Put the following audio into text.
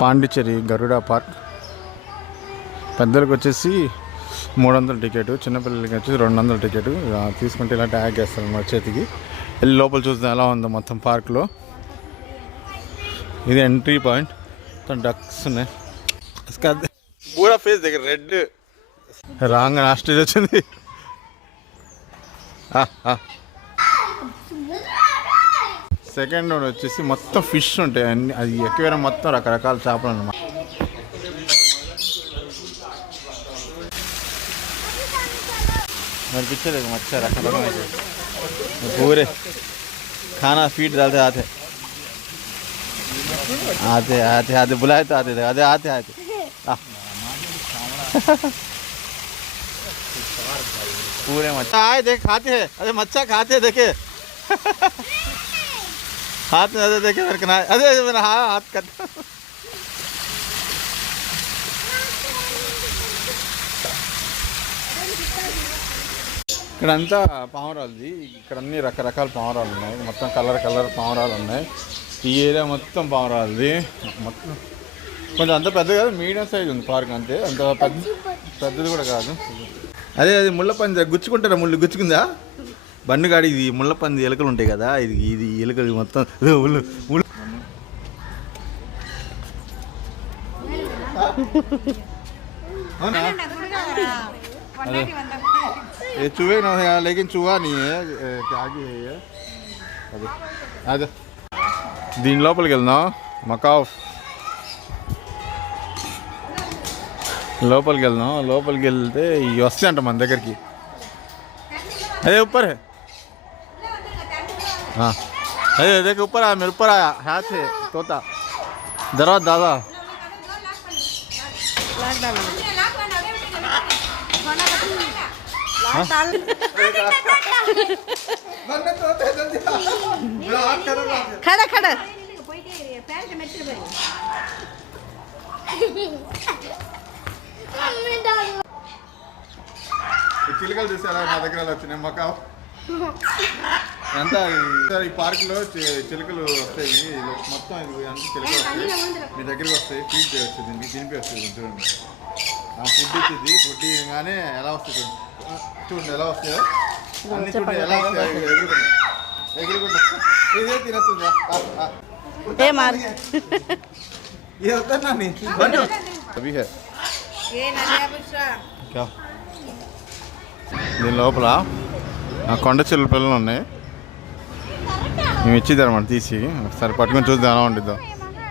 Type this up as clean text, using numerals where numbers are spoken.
పాండిచ్చేరి గరుడ park. పెద్దలకు వచ్చేసి 300 ticket, చిన్నపిల్లలకి వచ్చేసి 200 టికెట్. తీసుకుంటే ఇలా ట్యాగ్ వేస్తారు మా చేతికి. వెళ్ళి లోపల చూద్దాం ఎలా ఉందో మొత్తం పార్క్లో. ఇది ఎంట్రీ పాయింట్. డక్స్ ఉన్నాయి. పూరా ఫేస్ దగ్గర రెడ్ రాంగ్ ఆస్ట్రేజ్ వచ్చింది. సెకండ్ వన్ వచ్చేసి మొత్తం ఫిష్ ఉంటాయి అన్ని. అది ఎక్కువ మొత్తం రకరకాల చేపలు అన్నమాట. मेरे पीछे देखो मच्छर रखा पूरे खाना फीड डालते आते आते आते आते बुलाए तो आते थे आते आते आते पूरे मच्छर आए देख खाते हैं. अरे मच्छर खाते हैं देखे हाथ में अरे देखे मेरे कना अरे मेरा हाथ कट. ఇక్కడంతా పావురాలది. ఇక్కడ అన్ని రకరకాల పావురాలు ఉన్నాయి. మొత్తం కలర్ పావురాలు ఉన్నాయి. ఈ ఏరియా మొత్తం పావురాలది. మొత్తం కొంచెం అంత పెద్ద కాదు, మీడియం సైజ్ ఉంది పార్క్. అంతే, అంత పెద్దది కూడా కాదు. అదే అది ముళ్ళపంది గుచ్చుకుంటారా? ముళ్ళు గుచ్చుకుందా బండిగాడి? ఇది ముళ్ళపంది ఎలుకలు ఉంటాయి కదా, ఇది ఎలుకలు మొత్తం ముళ్ళు. అవునా? ये चूहे ना है लेकिन चूहा नहीं है. क्या है ये? అదే దీని లోపలికి వెళ్దాం. మకావ్ లోపలికి వెళ్దాం. లోపలికి వెళ్తే ఇవి వస్తాయంట మన దగ్గరికి. అదే ऊपर है. हाँ अरे देखो ऊपर आया, मेरे ऊपर आया हाथ है तोता. दरवाजा दादा खड़ा खड़ा చిలుకలు చూసారా నా దగ్గర వచ్చినాయి. మకావ్ అంతా ఈ పార్క్లో చిలుకలు వస్తాయి. మొత్తం అంతా చిలుకలు వస్తాయి మీ దగ్గరికి వస్తాయి. ఫీడ్ చేయవచ్చు, దీనికి తినిపి వస్తుంది. చూడండి ఫుడ్ ఇచ్చింది. ఫుడ్ ఇవ్వగానే ఎలా వస్తుంది చూడండి, ఎలా వస్తాయో అన్ని చూడండి, ఎలా వస్తాయి ఎగురుకుంటా. ఇదే తినేస్తుంది. ये होता है ना नहीं अभी है क्या. దీని లోపల కొండ చిలువ పిల్లలు ఉన్నాయి. మేము ఇచ్చిద్దాం తీసి ఒకసారి పట్టుకొని చూద్దాం ఎలా ఉండిద్దాం.